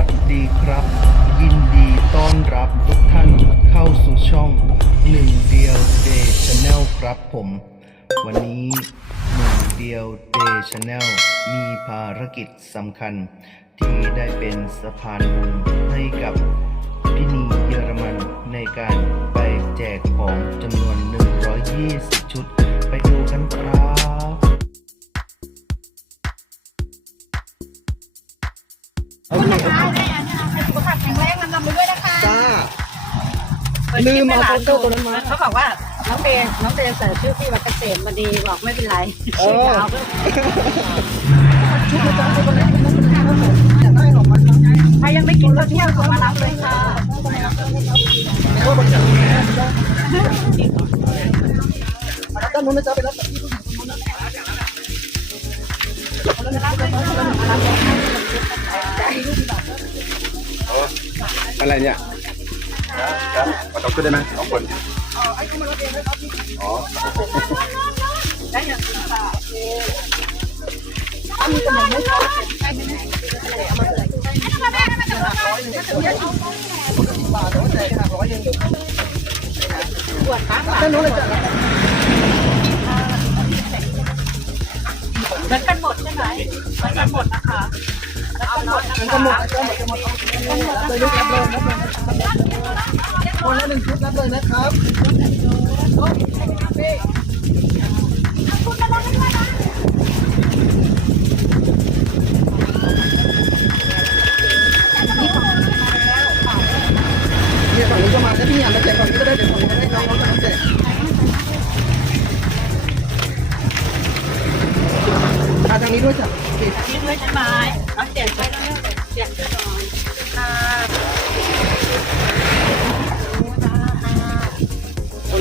วัสดีครับ ยินดีต้อนรับทุกท่านเข้าสู่ช่องหนึ่งเดียวเดย์ชาแนลครับผม วันนี้หนึ่งเดียวเดย์ชาแนลมีภารกิจสำคัญ ที่ได้เป็นสะพานบุญให้กับพี่นีเยอรมันในการไปแจกของจำนวน 120 ชุด ไปดูกันครับ ลืมเอาโปสเตอร์ตัวนั้นมา เขาบอกว่าน้องเตยน้องเตยใส่ชื่อพี่วัดเกษมมาดีบอกไม่เป็นไรเออชื่อยาวเพิ่มชุดประจำตัวนี้เป็นนักศึกษาครับผมอยากได้หรอกมันใครยังไม่กินข้าวเที่ยงขอมารับเลยค่ะเพราะบางอย่างด้านนู้นนะจ๊ะไปรับจากที่ผู้หญิงคนนู้นนะอะไรเนี่ยครับมาต้องขึ้นได้ไหมสองคนอ๋อได้ยัง ค่ะบาทแต่ว่าแจกหักร้อยหนึ่งปวดมากด้านนู้นเลยจ้ะเหมือนกันหมดใช่ไหมเหมือนกันหมดนะคะแล้วก็หมดนะมันคะจะหมดจะหมดจะหมดรับเลยรับเลยรับเลยคนละหนึ่งชุด รับเลยนะครับเนี่ยฝั่งนี้ก็มาถ้พี่อยากมาแจกฝั่งนี้ก็ได้เดี๋ยวฝั่งนี้ก็ได้น้องๆจะมาแจกมาทางนี้ด้วยจ้ะโอเคนี่ด้วยใช่ไหม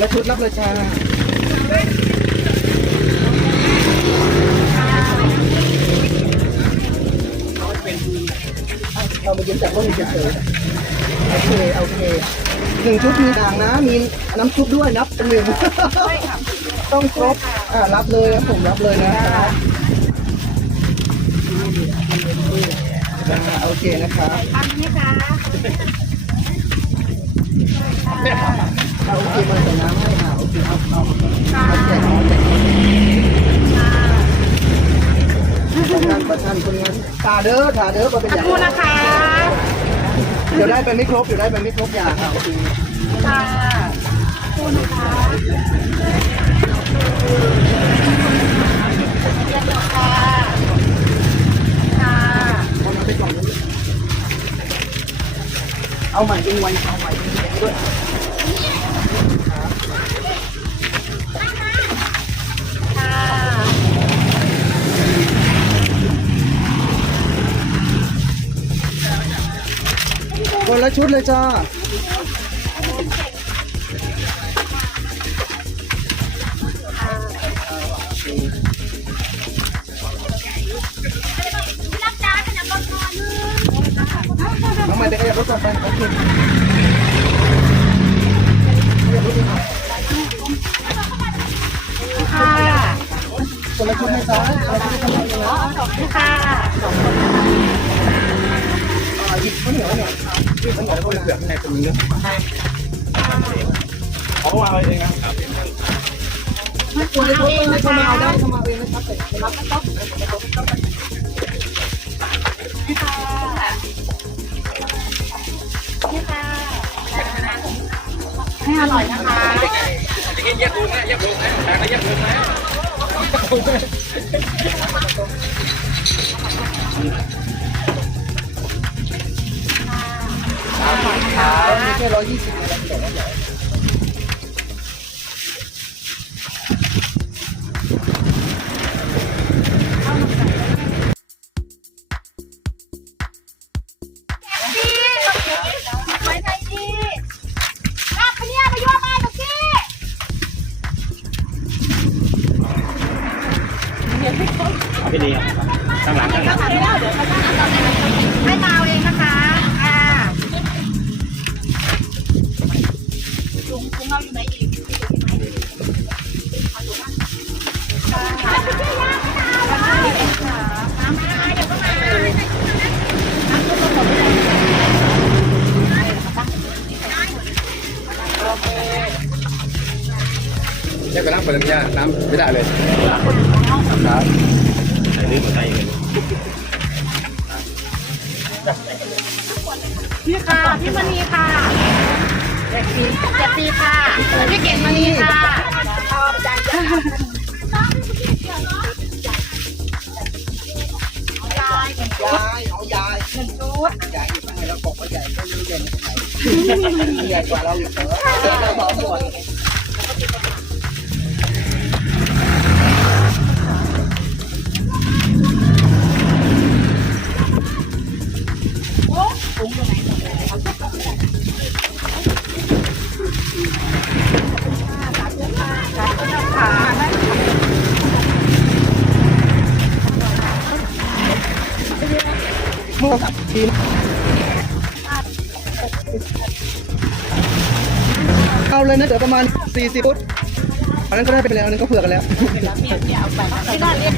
ละชุดรับเลยจ้าเอามาเย็นจากต้นเฉยๆโอเคโอเคหนึ่งชุดมีด่างนะ มีน้ำชุบด้วยนับเป็นหนึ่งต้องครบอ่ารับเลยครับผมรับเลยนะโอเคนะครับอันนี้ค่ะ โอเคมาใส่น้ำให้อ่าโอเคเอาเอาเอาแจกเอาแจกประธานประธานคนงานตาเด้อตาเด้อมาเป็นอย่างดูนะคะเดี๋ยวได้ไปไม่ครบเดี๋ยวได้ไปไม่ครบอย่างอะโอเคค่ะดูนะคะเรียนค่ะค่ะเอามาไปก่องนึงเอาใหม่เป็นไวันเอาใหม่เป็นแดงด้วย ละชุดเลยจ้ารับจ้าขนมรถนอนน้องใหม่เด็กขยับรถก่อนไปโอเคขยับรถดีครับค่ะคนละชุดไหมจ้าคนละชุดให้ทั้งหมดเลยนะขอบคุณค่ะ เผือกข้างในตรงนี้ด้วยเอาวางเองครับคนละชุดเลยเข้ามาเอาได้เข้ามาเองนะครับแต่รับไม่ต้องให้อร่อยนะคะมีแค่ร้อยยี่สิบนะแต่ว่าใหญ่ไว้ใจ ดีรับไปเนี่ยไปยั่วมาตะกี้พี่นีข้างหลังข้างหลังให้มาเอาเองนะคะ ไปล้างเปิดน้ำยาน้ำไม่ได้เลยครับใส่ลืมหัวใจเลยพี่ค่ะพี่มณีค่ะเจ็ดปีเจ็ดปีค่ะพี่เก่งมณีค่ะชอบจังจ้ายายยายเอายายหนึ่งชุดใหญ่อยู่ข้างในเราบอกว่าใหญ่ก็รู้เด่นใหญ่กว่าเราอีกเหรอเราบอก หมเข้าเลยนะเดี๋ยวประมาณ 40ฟุตอันนั้นก็ได้ไปแล้วอันนั้นก็เผื่อกันแล้ว ไม่น่าเรียก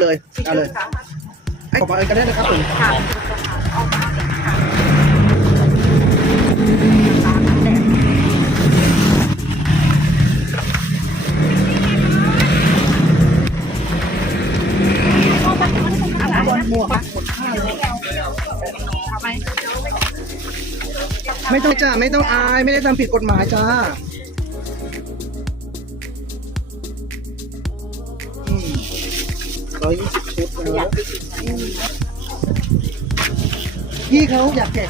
เลยเอาเลยให้ขอบคุณกันได้นะครับผมไม่ต้องจ้าไม่ต้องอาย ไม่ได้ทำผิดกฎหมายจ้า ร้อยยี่สิบชุดนะพี่เขาอยากแจก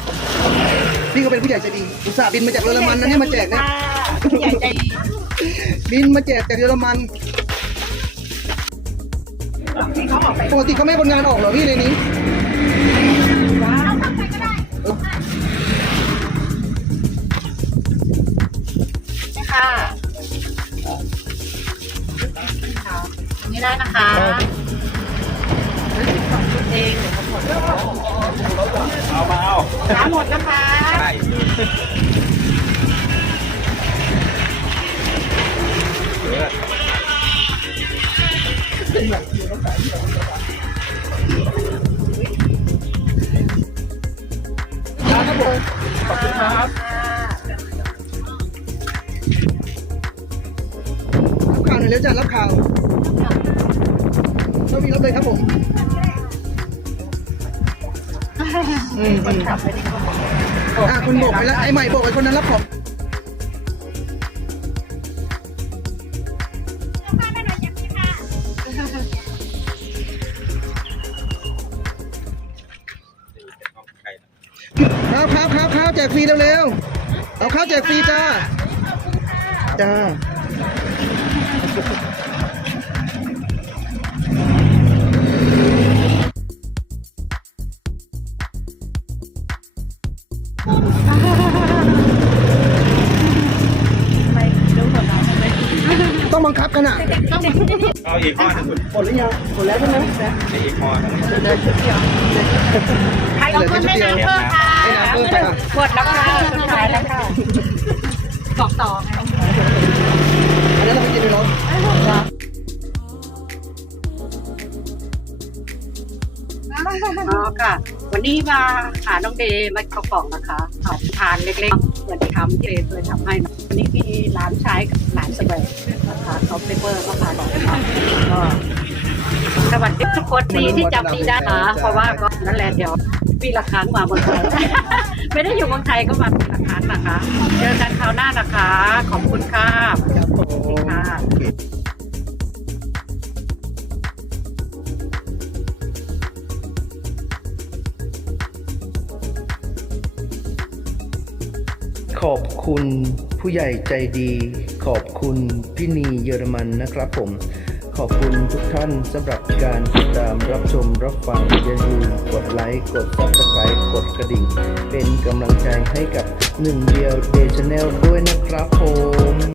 พี่เขาเป็นผู้ใหญ่ใจดีอุตส่าห์บินมาจากเยอรมันนะเนี่ยมาแจกเนี่ยใหญ่ใจดีบินมาแจกจากเยอรมันปกติเขาไม่ให้คนงานออกเหรอพี่ในนี้ค่ะนี่ได้นะคะสองชุด เองเดี๋ยวเขาหมดเอามาเอาขาหมดนะคะใช่ครับผมขอบคุณครับรับข่าวหน่อยเร็วจ้ะรับข่าวต้องมีรับเลยครับผม อืมอืมอะคุณโบกไปแล้วไอ้ใหม่โบกไอ้คนนั้นรับของครับครับครับครับแจกฟรีเร็วๆเอาข้าวแจกฟรีจ้าจ้า บังคับกันอะเอาอีกข้อหนึงหมดหรือยังหมดแล้วใช่ไหมอีกข้อหนึงใครเอาเพิ่มแม่น้ำเพิ่มค่ะให้น้ำเพิ่มค่ะหมดแล้วค่ะสุดท้ายแล้วค่ะบอกต่อไงอันนั้นเราไปกินในรถอ๋อค่ะ วันนี้มาหาน้องเดย์มาเข้ากล่องนะคะทานทานเล็กๆเหมือนทำที่เดย์เคยทำให้นะวั นนี้มีหลานชายกับหลานสเปรย์นะคะเขาเปเปอร์มาขายบอกนะคะก็สวัสดีทุกคนดีที่จำดีได้นะเพราะว่าก็นั่นแหละเดี๋ยวปีละครั้งมาเมืองไทยไม่ได้อยู่เมืองไทยก็มาปีละครั้งนะคะ เจอกันคราวหน้านะคะ ขอบคุณค่ะครับผมค่ะ ขอบคุณผู้ใหญ่ใจดี ขอบคุณพี่นีเยอรมันนะครับผม ขอบคุณทุกท่านสำหรับการติดตามรับชมรับฟังอย่าลืมกดไลค์ กด subscribe กดกระดิ่ง เป็นกำลังใจให้กับหนึ่งเดียวเดชแนลด้วยนะครับผม